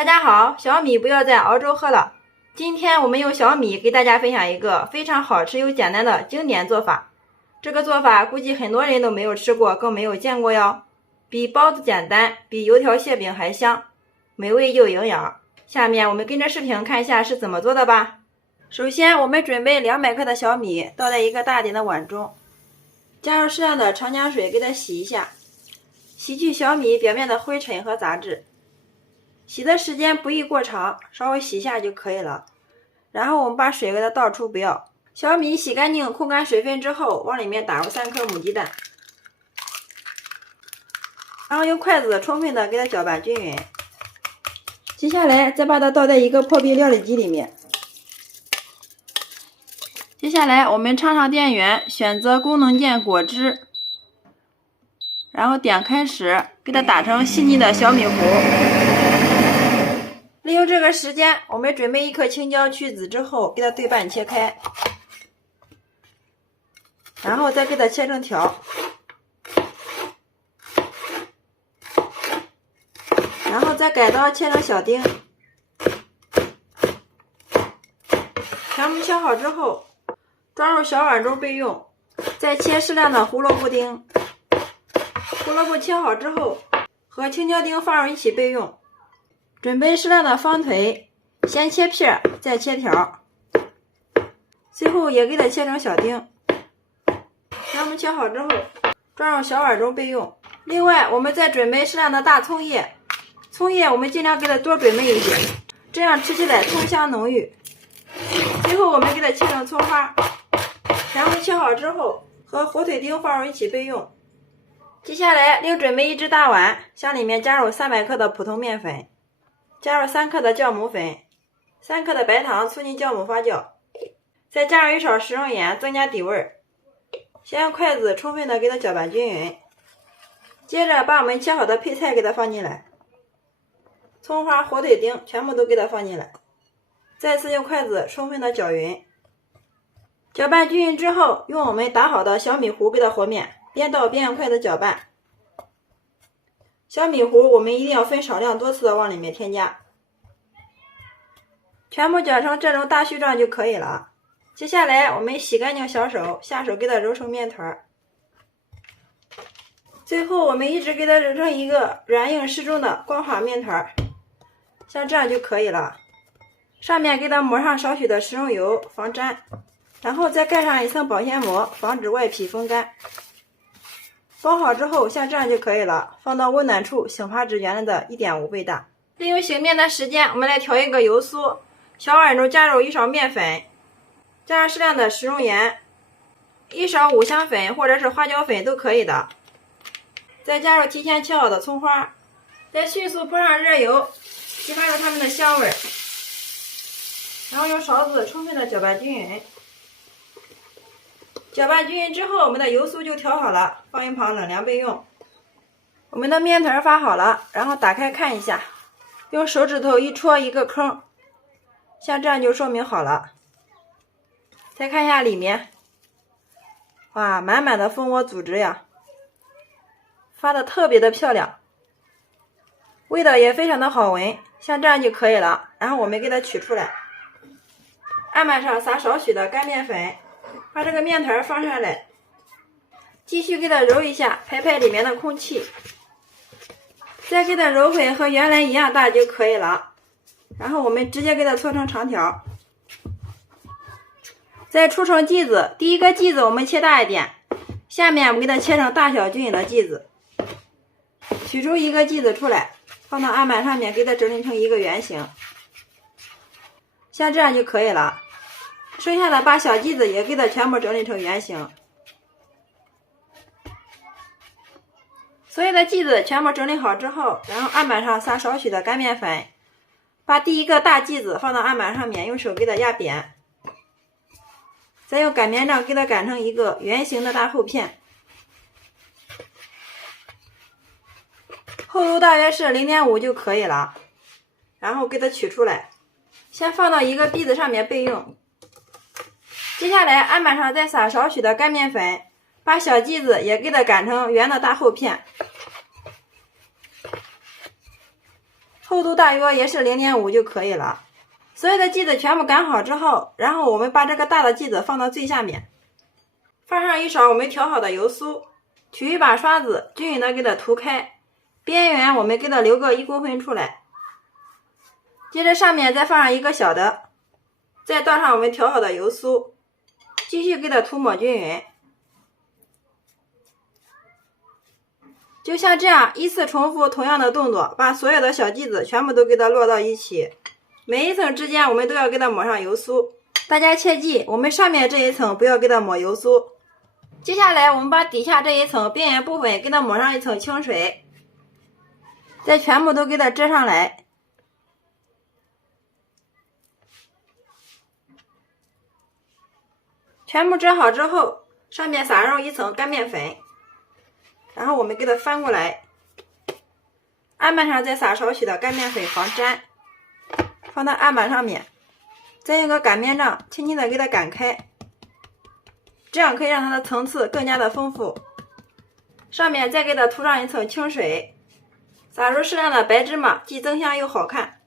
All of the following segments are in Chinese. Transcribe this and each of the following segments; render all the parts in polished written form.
大家好，小米不要再熬粥喝了。今天我们用小米给大家分享一个非常好吃又简单的经典做法。这个做法估计很多人都没有吃过，更没有见过哟。比包子简单，比油条馅饼还香，美味又营养。下面我们跟着视频看一下是怎么做的吧。首先我们准备200克的小米，倒在一个大点的碗中，加入适量的长江水给它洗一下，洗去小米表面的灰尘和杂质。洗的时间不宜过长，稍微洗一下就可以了。然后我们把水给它倒出不要。小米洗干净控干水分之后，往里面打入3颗母鸡蛋，然后用筷子充分的给它搅拌均匀。接下来再把它倒在一个破壁料理机里面。接下来我们插上电源，选择功能键果汁，然后点开始，给它打成细腻的小米糊。利用这个时间，我们准备1颗青椒，去籽之后给它对半切开，然后再给它切成条，然后再改刀切成小丁。全部切好之后，装入小碗中备用。再切适量的胡萝卜丁，胡萝卜切好之后，和青椒丁放入一起备用。准备适量的方腿，先切片再切条，最后也给它切成小丁。全部切好之后，装入小碗中备用。另外我们再准备适量的大葱叶，葱叶我们尽量给它多准备一些，这样吃起来葱香浓郁。最后我们给它切成葱花，全部切好之后和火腿丁放入一起备用。接下来另准备1只大碗，向里面加入300克的普通面粉，加入3克的酵母粉，3克的白糖促进酵母发酵，再加入1勺食用盐增加底味。先用筷子充分的给它搅拌均匀，接着把我们切好的配菜给它放进来，葱花、火腿丁全部都给它放进来，再次用筷子充分的搅匀。搅拌均匀之后，用我们打好的小米糊给它和面，边倒边用筷子搅拌。小米糊我们一定要分少量多次的往里面添加，全部搅成这种大絮状就可以了。接下来我们洗干净小手，下手给它揉成面团，最后我们一直给它揉成一个软硬适中的光滑面团，像这样就可以了。上面给它抹上少许的食用油防粘，然后再盖上一层保鲜膜，防止外皮风干。包好之后像这样就可以了，放到温暖处醒发至原来的 1.5 倍大。利用醒面的时间，我们来调一个油酥，小碗中加入1勺面粉，加上适量的食用盐，1勺五香粉或者是花椒粉都可以的，再加入提前切好的葱花，再迅速泼上热油，激发出它们的香味，然后用勺子充分的搅拌均匀。搅拌均匀之后，我们的油酥就调好了，放一旁冷凉备用。我们的面团发好了，然后打开看一下，用手指头一戳一个坑，像这样就说明好了。再看一下里面，哇，满满的蜂窝组织呀，发的特别的漂亮，味道也非常的好闻，像这样就可以了。然后我们给它取出来，案板上撒少许的干面粉，把这个面团放上来，继续给它揉一下，排排里面的空气，再给它揉回和原来一样大就可以了。然后我们直接给它搓成长条，再出成剂子。第一个剂子我们切大一点，下面我们给它切成大小均匀的剂子，取出一个剂子出来，放到案板上面给它整理成一个圆形，像这样就可以了。剩下的把小剂子也给它全部整理成圆形。所有的剂子全部整理好之后，然后案板上撒少许的干面粉，把第一个大剂子放到案板上面，用手给它压扁，再用擀面杖给它擀成一个圆形的大厚片，厚度大约是 0.5 就可以了。然后给它取出来，先放到一个篦子上面备用。接下来案板上再撒少许的干面粉，把小剂子也给它擀成圆的大厚片，厚度大约也是 0.5 就可以了。所有的剂子全部擀好之后，然后我们把这个大的剂子放到最下面，放上一勺我们调好的油酥，取一把刷子均匀的给它涂开，边缘我们给它留个1公分出来。接着上面再放上一个小的，再倒上我们调好的油酥，继续给它涂抹均匀。就像这样依次重复同样的动作，把所有的小剂子全部都给它摞到一起，每一层之间我们都要给它抹上油酥。大家切记，我们上面这一层不要给它抹油酥。接下来我们把底下这一层边缘部分给它抹上一层清水，再全部都给它遮上来。全部遮好之后，上面撒上一层干面粉，然后我们给它翻过来，案板上再撒少许的干面粉防粘，放到案板上面，再用个擀面杖轻轻的给它擀开，这样可以让它的层次更加的丰富。上面再给它涂上一层清水，撒入适量的白芝麻，既增香又好看。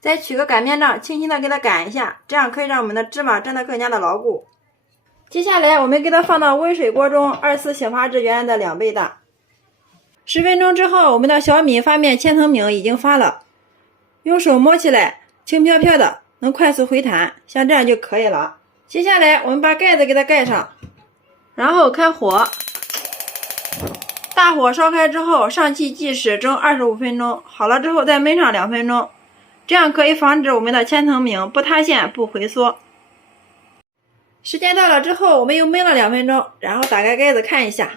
再取个擀面杖轻轻的给它擀一下，这样可以让我们的芝麻蒸得更加的牢固。接下来我们给它放到温水锅中，2次醒发至原来的2倍大。10分钟之后，我们的小米发面千层饼已经发了，用手摸起来轻飘飘的，能快速回弹，像这样就可以了。接下来我们把盖子给它盖上，然后开火，大火烧开之后上气计时蒸25分钟，好了之后再焖上2分钟，这样可以防止我们的千层饼不塌陷不回缩。时间到了之后，我们又焖了2分钟，然后打开盖子看一下，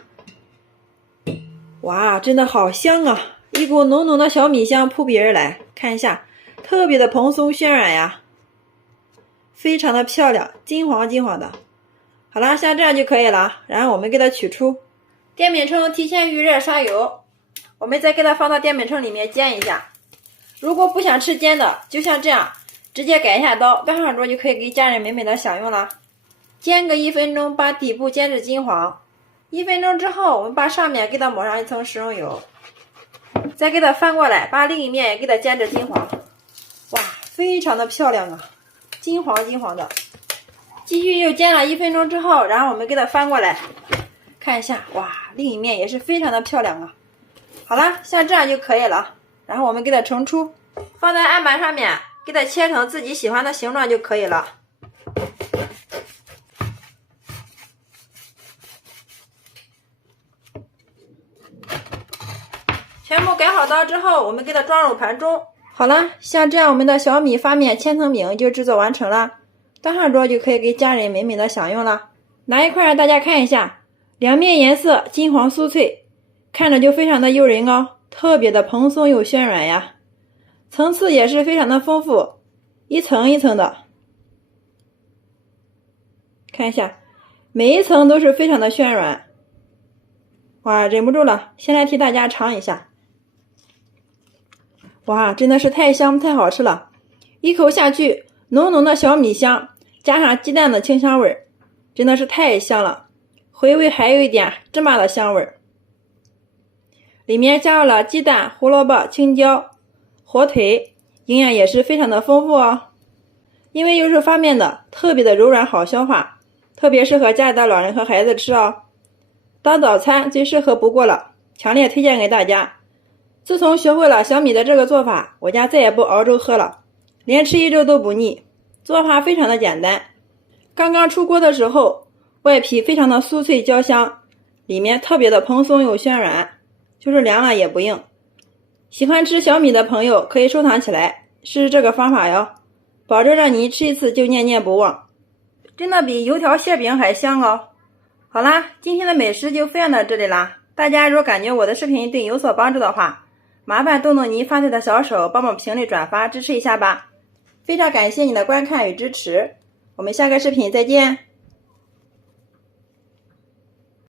哇，真的好香啊，一股浓浓的小米香扑鼻而来，看一下，特别的蓬松暄软呀，非常的漂亮，金黄金黄的。好了，像这样就可以了，然后我们给它取出。电饼铛提前预热刷油，我们再给它放到电饼铛里面煎一下。如果不想吃煎的，就像这样直接改一下刀，端上桌就可以给家人美美的享用了。煎个1分钟，把底部煎至金黄。1分钟之后，我们把上面给它抹上一层食用油，再给它翻过来，把另一面也给它煎至金黄。哇，非常的漂亮啊，金黄金黄的。继续又煎了1分钟之后，然后我们给它翻过来，看一下，哇，另一面也是非常的漂亮啊。好了，像这样就可以了。然后我们给它盛出，放在案板上面，给它切成自己喜欢的形状就可以了。全部改好刀之后，我们给它装入盘中。好了，像这样我们的小米发面千层饼就制作完成了，端上桌就可以给家人美美的享用了。拿一块让大家看一下，两面颜色金黄酥脆，看着就非常的诱人哦，特别的蓬松又暄软呀，层次也是非常的丰富，一层一层的，看一下，每一层都是非常的暄软。哇，忍不住了，先来替大家尝一下。哇，真的是太香太好吃了，一口下去，浓浓的小米香加上鸡蛋的清香味儿，真的是太香了，回味还有一点芝麻的香味儿。里面加入了鸡蛋、胡萝卜、青椒、火腿，营养也是非常的丰富哦。因为又是发面的，特别的柔软好消化，特别适合家里的老人和孩子吃哦。当早餐最适合不过了，强烈推荐给大家。自从学会了小米的这个做法，我家再也不熬粥喝了，连吃1周都不腻。做法非常的简单，刚刚出锅的时候，外皮非常的酥脆焦香，里面特别的蓬松又暄软，就是凉了也不硬。喜欢吃小米的朋友可以收藏起来，试试这个方法哟，保证让你吃一次就念念不忘，真的比油条馅饼还香哦。好啦，今天的美食就分享到这里啦。大家如果感觉我的视频对你有所帮助的话，麻烦动动你发财的小手，帮忙评论转发支持一下吧。非常感谢你的观看与支持，我们下个视频再见。